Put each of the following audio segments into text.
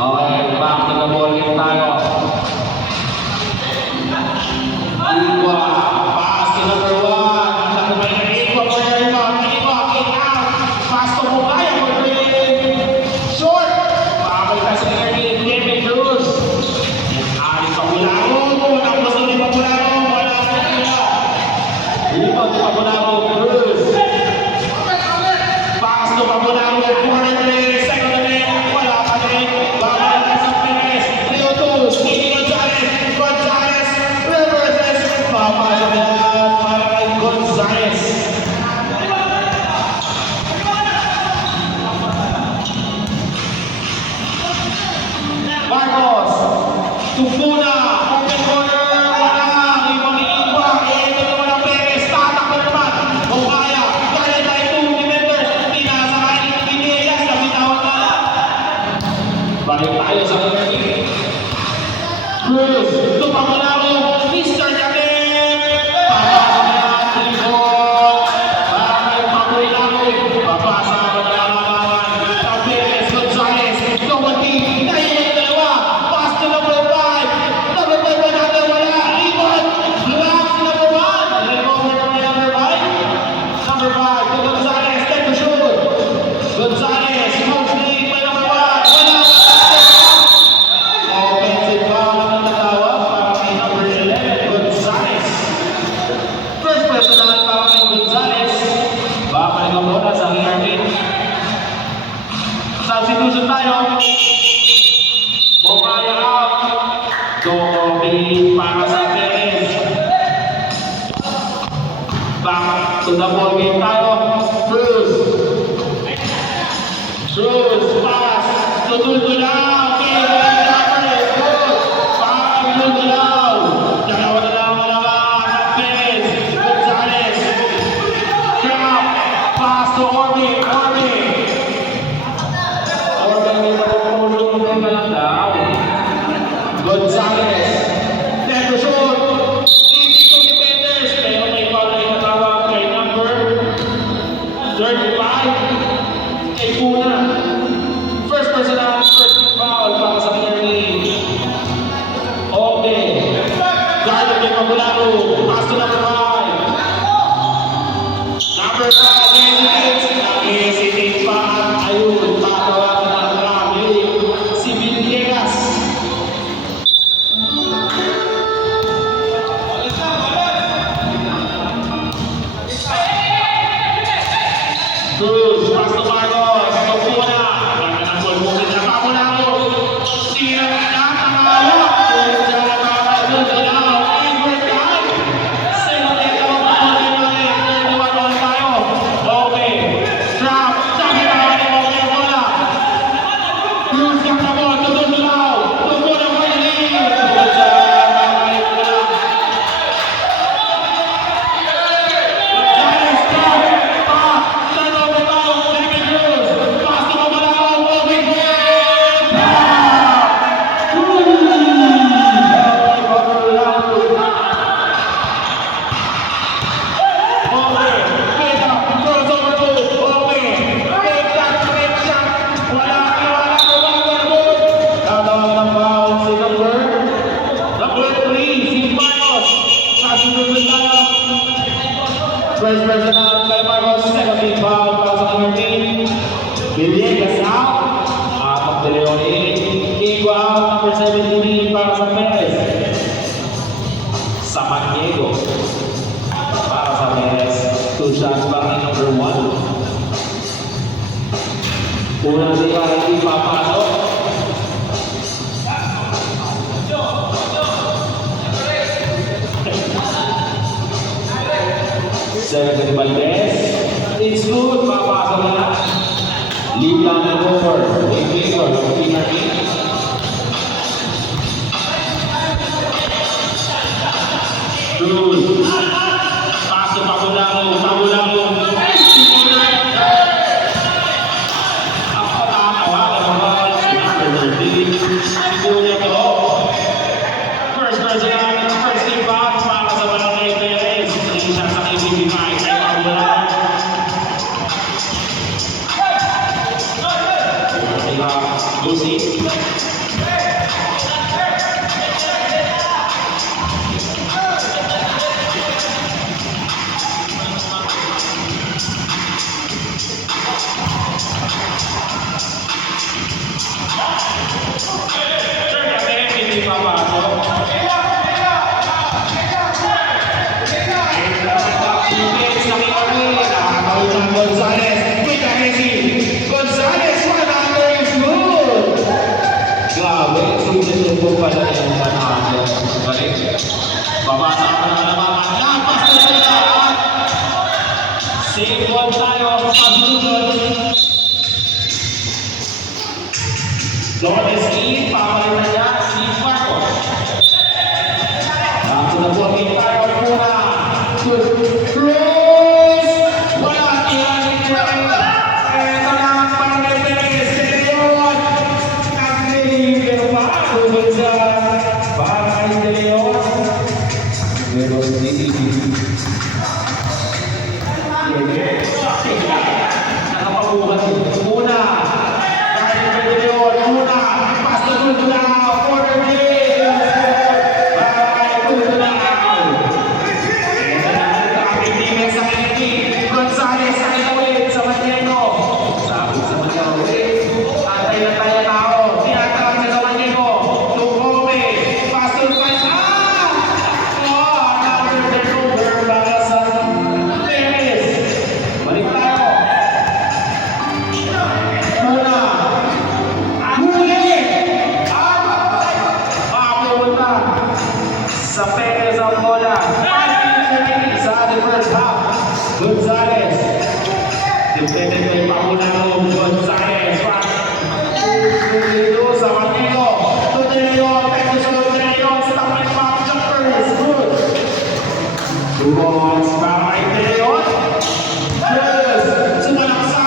Okay, back to the ball game tayo. Igwa, pass to number 1. Masyado ba yung Igwa, player mo? Igwa, kick out. Pass to Mugaya for 3. Short. Pakabalik sa Kevin Cruz. Ali Pabularo. Walang gusto ni Pabularo. Wala sa kanya. Igwa to Pabularo. Cruz. Pass to Pabularo. 43. Second na rin. Wala pa rin. Babalik sa Perez. 3-2. Stevie Gonzalez. Gonzalez. Reverses. Papasok yan para kay Gonzalez. Marcos. Tupuna. Open corner. Wala. Ibang Igwa. Ito naman ang Perez. Tatakbo naman. O kaya. Kaya tayo 2 defenders. Pinasakay ni Pinegas. Nabitawan na. Balik tayo sa Kennedy. Cruz. Tupamularo. Mr. Jacket. Papasok na. Telefon. Bakit Pabularo. Papasok na naman. Perez. Gonzalez. Gawati. Tayo yung dalawa. Pass to number 5. Number 5 ba natin? Wala. Ibon. Black to number 1. Recover naman number 5. Number 5 to Gonzalez. Take the shoot. Gonzalez. Mostly by number 1. Wala. Offensive foul ang natawag para kay number 11, Gonzalez. First personal para kay Gonzalez. Babalik ang bola sa Arvin. Substitution tayo. Bumaya out. Dobi para sa Perez. Back to the ball game tayo. Cruz. Cruz pass. Tutultulaw. Gonzalez. Let the shoot. Leading to defenders. Pero may foul na itatawag kay number 35. Kay Puna. First personal, first team foul para sa Kennedy. Okay. Guard kay Pabularo. Pass to number 5. Number 5, hesitates. Nag-hesitate pa. Ayun, tatawagan ng grabe. Si Villegas. Cruz, pass to Marcos. Tupuna. Nagkanang-bulbukin na Pabularo. Tira na. Tamawa. Cruz na nakakagulgulaw. Overtime. Sinulito ang pagkakulit. 31 all tayo. Okay. Trap. Sabi na ni Mokya bola. Cruz na kamo. Tutulgulaw. Tupuna mo yung lead. Cruz na nakakagulgulaw. Gonzalez, stop. Turnover foul. Kevin Cruz. Pass to Pabularo. Moving game. Cruz. Pabularo. Okay. Pick up. Crossover move. Okay. Take that. Take shot. Wala. Tatawag ng foul si number 3. Si Marcos. Sasunod tayo. First personal kay Marcos. Second team foul para sa number 3. Villegas out. Atak de Leone. Igwa out. Number 17 para sa Perez. Samaniego para sa Perez. 2 shots para kay number 1. Unang liga hindi papasok. Seven kay Valdez. It's good. Papasok na. Lead down and over. In favor of PRP. Cruz. Pass to Pabularo. Pabularo. Ang patatawa ng mga number 13. Una to. First personal. First team foul para sa Barangay Perez. Isa sa KCB5. Kay Pabularo. Lucy. Hindi papasok. Defense na Miami. Nakakawin ng Gonzales. With the Hesi. Gonzales, one under is good. Grabe, sulit po pala yung panalo. Balik. Babasa ka na naman. Lapas na sila. Save ball tayo sa sunod. Lawrence Lee, papalitan niya si Marcos. Bago na po ang tayo muna. Cruz! Wala tira ni Cruz. Ito na ang Pangasinan. Leon! Nagnilig pero makakubod sa Barangay de Leon. Pero hindi. Nakapabukas muna. Sa Perez ang bola. Sa the first half. Gonzales. Defended by Paula Rome. Gonzales. Dito sa Martino. To De Leon. Back to De Leon. Sa tapat ng mga jumpers. Good. Two balls para kay De Leon. Cruz. Sumalaksa.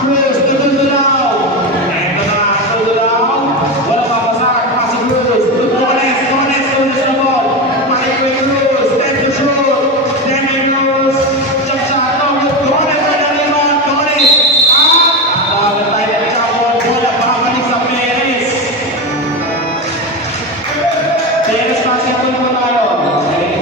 Cruz. Tutululaw. Ito na. Tutululaw. Wala papasak. Pasok Cruz. Tutunes. Tutunes. Tutunes na ball. Cruz, then to shoot, then Cruz, jump shot, no, Torres na nalimot, Torres, tawag tayo na ikaw, bola, babalik sa Perez. Perez, basketball mo tayo, okay?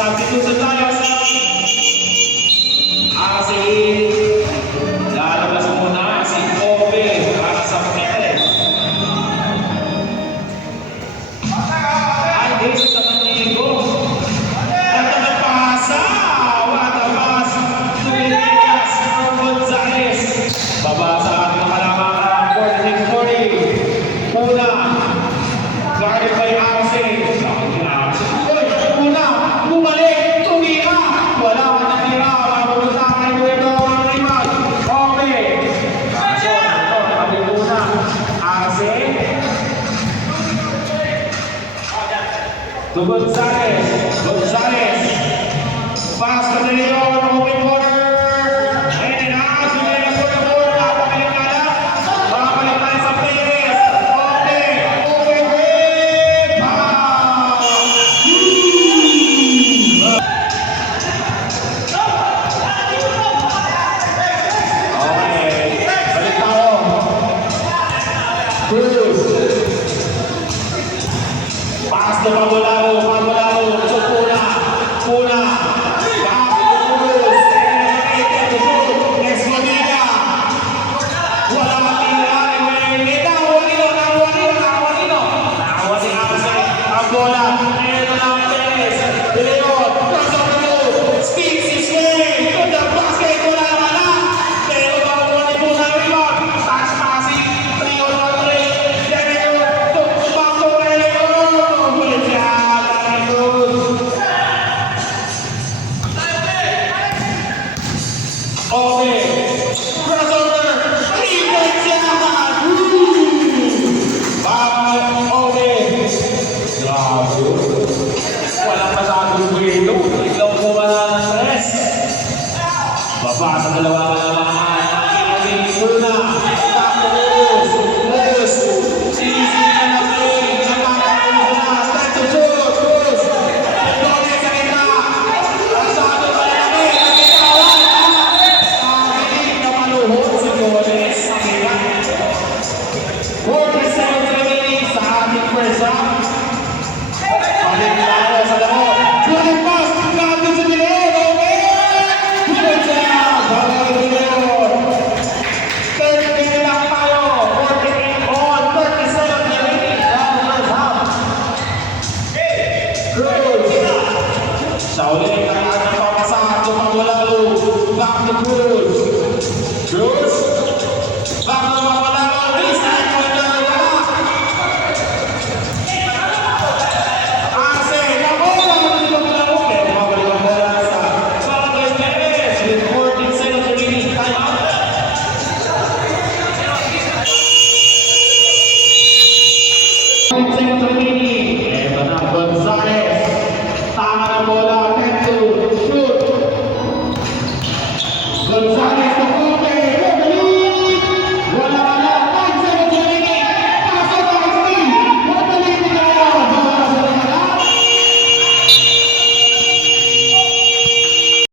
Substitution tayo sa si lalabas muna si Kobe para sa Perez. Ay, dito sa Manigo. Nagpapasa. What a pass. Tumilikas. Gonzales. Baba sa ating kalamangan. 46-40. Una. Guarded by Arce. Uy, una. Bumalik. Tumira. Wala ka na tira. Mapunta kay Dueto. Ang rival. Okay. So, ito. Kami una. Arce. To Gonzales. Gonzales. Pass to the Leon. Open corner. And then out. Dueto for the ball. Nakapagaling na lang. Makapalik tayo sa Perez. Okay. Open break. Pass. Okay. Balik tayo. Cruz. Pass to Pagularo. Pagularo. So, Puna. Puna. Cruz. Escondida. Wala matira. Nakawa si Arce. Ang bola. Ito na ang Perez. De Leon. Crossover. Speaks his way to the basket. Wala naman na. Pero makuha ni Puna ang rebound. Touch passing. 3-on-1 De Leon. Back to De Leon. Ulit siya. Cruz. Okay. Crossover. 3 points yan. Okay. Grabe. Walang masyadong buwelo. Ikaw po ba na ng press? Baba sa dalawa kalamangan. Ang Puna. Tapos. Cruz. Easy ka na play. Nakakaulit na. Time to shoot. Cruz. Dole sa kita. Pasado pa lang eh. Nakitawan. Pagaling na maluhod si Dole sa kita. 40 seconds remaining sa ating first half. Balik tayo sa laro. Good pass. Natin si De Leon. Okay. Good job. Balik De Leon. 30 minutes lang tayo. 48 on. 37 remaining sa first half. Cruz. Sa ulit ang ating papasahan. Tumagulalo. Back to Cruz. Cruz.